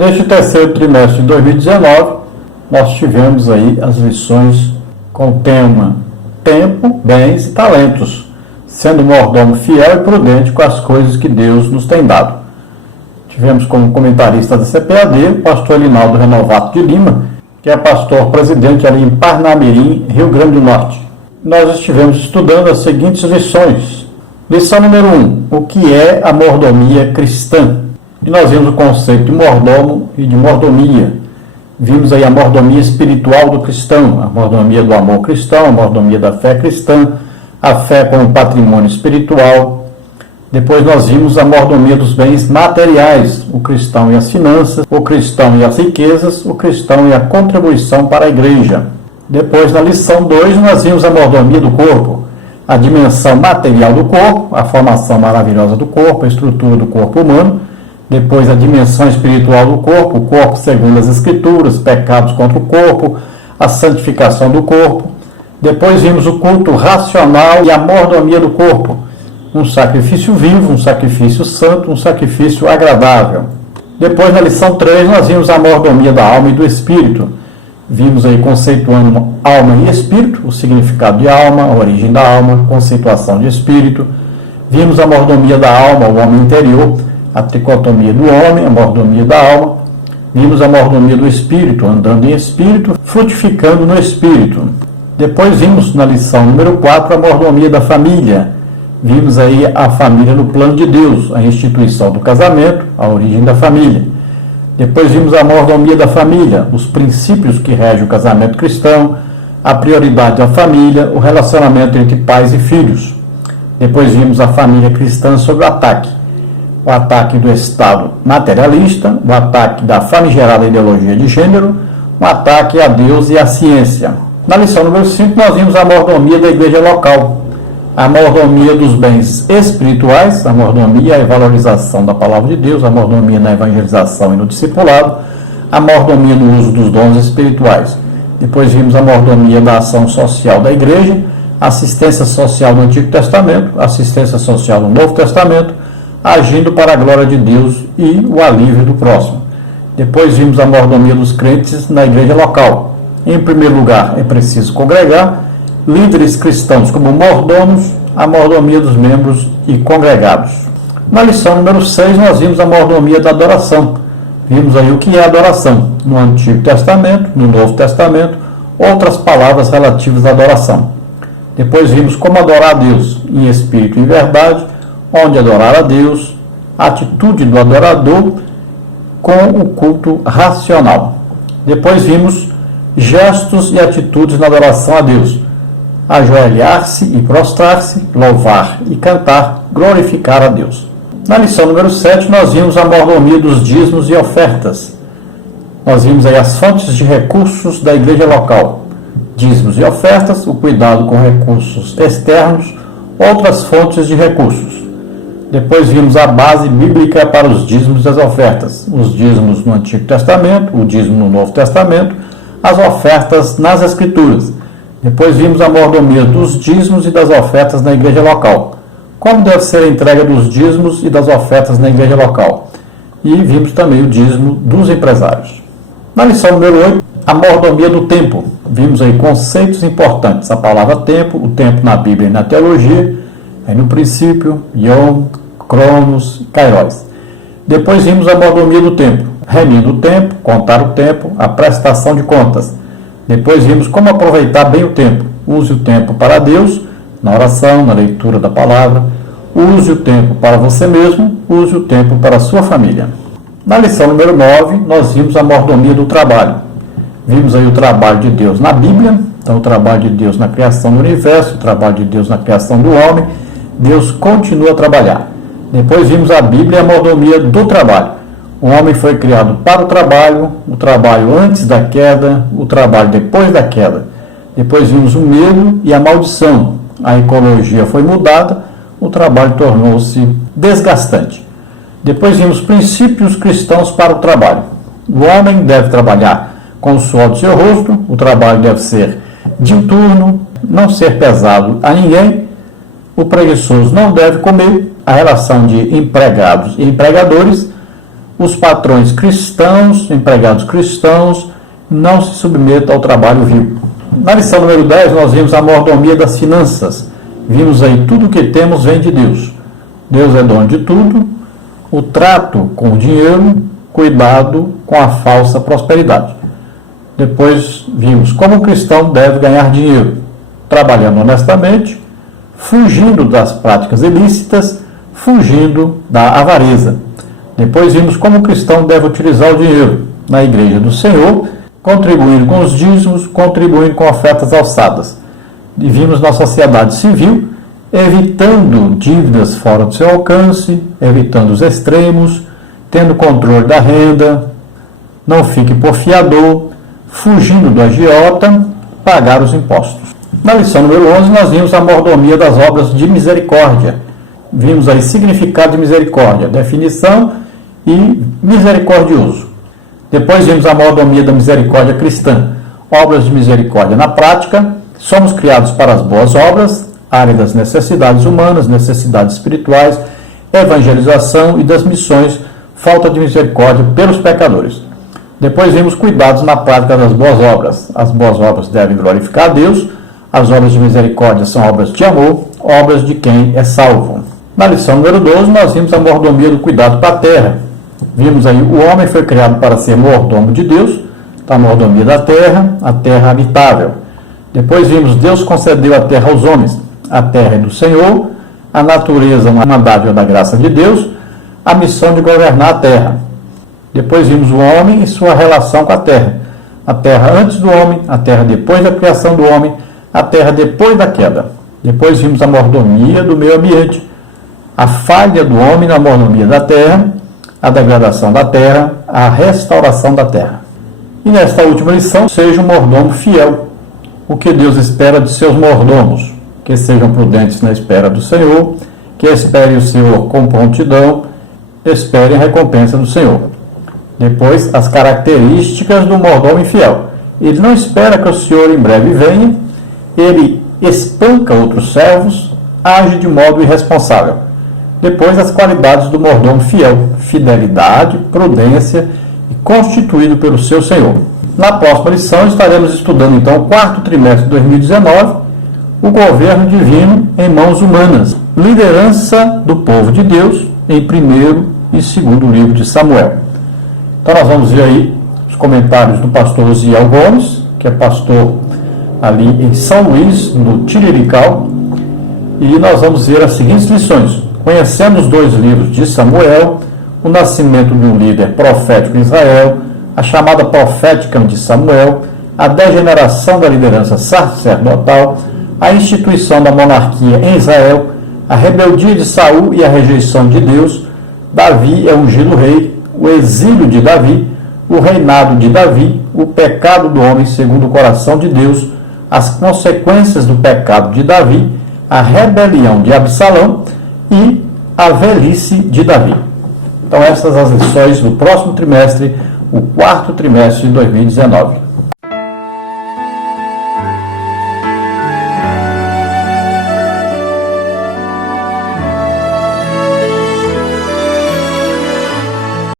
Neste terceiro trimestre de 2019, nós tivemos aí as lições com o tema Tempo, Bens e Talentos, sendo mordomo fiel e prudente com as coisas que Deus nos tem dado. Tivemos como comentarista da CPAD o pastor Elinaldo Renovato de Lima, que é pastor presidente ali em Parnamirim, Rio Grande do Norte. Nós estivemos estudando as seguintes lições. Lição número 1, o que é a mordomia cristã? E nós vimos o conceito de mordomo e de mordomia. Vimos aí a mordomia espiritual do cristão, a mordomia do amor cristão, a mordomia da fé cristã, a fé como patrimônio espiritual. Depois nós vimos a mordomia dos bens materiais, o cristão e as finanças, o cristão e as riquezas, o cristão e a contribuição para a igreja. Depois, na lição 2, nós vimos a mordomia do corpo, a dimensão material do corpo, a formação maravilhosa do corpo, a estrutura do corpo humano. Depois, a dimensão espiritual do corpo, o corpo segundo as Escrituras, pecados contra o corpo, a santificação do corpo. Depois, vimos o culto racional e a mordomia do corpo, um sacrifício vivo, um sacrifício santo, um sacrifício agradável. Depois, na lição 3, nós vimos a mordomia da alma e do espírito. Vimos aí conceituando alma e espírito, o significado de alma, a origem da alma, conceituação de espírito. Vimos a mordomia da alma, o homem interior, a tricotomia do homem, a mordomia da alma. Vimos a mordomia do espírito, andando em espírito, frutificando no espírito. Depois vimos na lição número 4 a mordomia da família. Vimos aí a família no plano de Deus, a instituição do casamento, a origem da família. Depois vimos a mordomia da família, os princípios que regem o casamento cristão, a prioridade da família, o relacionamento entre pais e filhos. Depois vimos a família cristã sob o ataque do Estado materialista, o ataque da famigerada ideologia de gênero, o ataque a Deus e à ciência. Na lição número 5 nós vimos a mordomia da igreja local, a mordomia dos bens espirituais, a mordomia e valorização da palavra de Deus, a mordomia na evangelização e no discipulado, a mordomia no uso dos dons espirituais. Depois vimos a mordomia da ação social da igreja, assistência social do Antigo Testamento, assistência social do Novo Testamento, agindo para a glória de Deus e o alívio do próximo. Depois vimos a mordomia dos crentes na igreja local. Em primeiro lugar, é preciso congregar líderes cristãos como mordomos, a mordomia dos membros e congregados. Na lição número 6, nós vimos a mordomia da adoração. Vimos aí o que é adoração no Antigo Testamento, no Novo Testamento, outras palavras relativas à adoração. Depois vimos como adorar a Deus em espírito e em verdade, onde adorar a Deus, a atitude do adorador com o culto racional. Depois vimos gestos e atitudes na adoração a Deus, ajoelhar-se e prostrar-se, louvar e cantar, glorificar a Deus. Na lição número 7, nós vimos a mordomia dos dízimos e ofertas. Nós vimos aí as fontes de recursos da igreja local, dízimos e ofertas, o cuidado com recursos externos, outras fontes de recursos. Depois vimos a base bíblica para os dízimos e as ofertas, os dízimos no Antigo Testamento, o dízimo no Novo Testamento, as ofertas nas Escrituras. Depois vimos a mordomia dos dízimos e das ofertas na igreja local. Como deve ser a entrega dos dízimos e das ofertas na igreja local. E vimos também o dízimo dos empresários. Na lição número 8, a mordomia do tempo. Vimos aí conceitos importantes. A palavra tempo, o tempo na Bíblia e na teologia. Aí no princípio, Yom, Cronos, Kairos. Depois vimos a mordomia do tempo. Remir o tempo, contar o tempo, a prestação de contas. Depois vimos como aproveitar bem o tempo. Use o tempo para Deus, na oração, na leitura da palavra. Use o tempo para você mesmo, use o tempo para a sua família. Na lição número 9, nós vimos a mordomia do trabalho. Vimos aí o trabalho de Deus na Bíblia, então o trabalho de Deus na criação do universo, o trabalho de Deus na criação do homem. Deus continua a trabalhar. Depois vimos a Bíblia e a mordomia do trabalho. O homem foi criado para o trabalho antes da queda, o trabalho depois da queda. Depois vimos o medo e a maldição. A ecologia foi mudada, o trabalho tornou-se desgastante. Depois vimos princípios cristãos para o trabalho. O homem deve trabalhar com o suor do seu rosto, o trabalho deve ser diuturno, não ser pesado a ninguém, o preguiçoso não deve comer, a relação de empregados e empregadores, os patrões cristãos, empregados cristãos, não se submetam ao trabalho vil. Na lição número 10, nós vimos a mordomia das finanças. Vimos aí tudo o que temos vem de Deus. Deus é dono de tudo. O trato com o dinheiro, cuidado com a falsa prosperidade. Depois vimos como o cristão deve ganhar dinheiro, trabalhando honestamente, fugindo das práticas ilícitas, fugindo da avareza. Depois vimos como o cristão deve utilizar o dinheiro na igreja do Senhor, contribuindo com os dízimos, contribuindo com ofertas alçadas. E vimos na sociedade civil, evitando dívidas fora do seu alcance, evitando os extremos, tendo controle da renda, não fique por fiador, fugindo do agiota, pagar os impostos. Na lição número 11, nós vimos a mordomia das obras de misericórdia. Vimos aí significado de misericórdia, definição e misericordioso. Depois vimos a mordomia da misericórdia cristã, obras de misericórdia na prática. Somos criados para as boas obras, área das necessidades humanas, necessidades espirituais, evangelização e das missões, falta de misericórdia pelos pecadores. Depois vimos cuidados na prática das boas obras. As boas obras devem glorificar a Deus, as obras de misericórdia são obras de amor, obras de quem é salvo. Na lição número 12, nós vimos a mordomia do cuidado para a terra. Vimos aí, o homem foi criado para ser mordomo de Deus, a mordomia da terra, a terra habitável. Depois vimos, Deus concedeu a terra aos homens. A terra é do Senhor, a natureza é uma dádiva da graça de Deus, a missão de governar a terra. Depois vimos o homem e sua relação com a terra. A terra antes do homem, a terra depois da criação do homem, a terra depois da queda. Depois vimos a mordomia do meio ambiente, a falha do homem na mordomia da terra, a degradação da terra, a restauração da terra. E nesta última lição, seja um mordomo fiel. O que Deus espera de seus mordomos? Que sejam prudentes na espera do Senhor, que esperem o Senhor com prontidão, esperem a recompensa do Senhor. Depois, as características do mordomo infiel. Ele não espera que o Senhor em breve venha, ele espanca outros servos, age de modo irresponsável. Depois, as qualidades do mordomo fiel: fidelidade, prudência e constituído pelo seu Senhor. Na próxima lição, estaremos estudando então o quarto trimestre de 2019, o governo divino em mãos humanas, liderança do povo de Deus em primeiro e segundo livro de Samuel. Então nós vamos ver aí os comentários do pastor Osiel Gomes, que é pastor ali em São Luís, no Tirirical, e nós vamos ver as seguintes lições. Conhecendo os dois livros de Samuel, o nascimento de um líder profético em Israel, a chamada profética de Samuel, a degeneração da liderança sacerdotal, a instituição da monarquia em Israel, a rebeldia de Saul e a rejeição de Deus, Davi é ungido rei, o exílio de Davi, o reinado de Davi, o pecado do homem segundo o coração de Deus, as consequências do pecado de Davi, a rebelião de Absalão e a velhice de Davi. Então essas as lições do próximo trimestre, o quarto trimestre de 2019.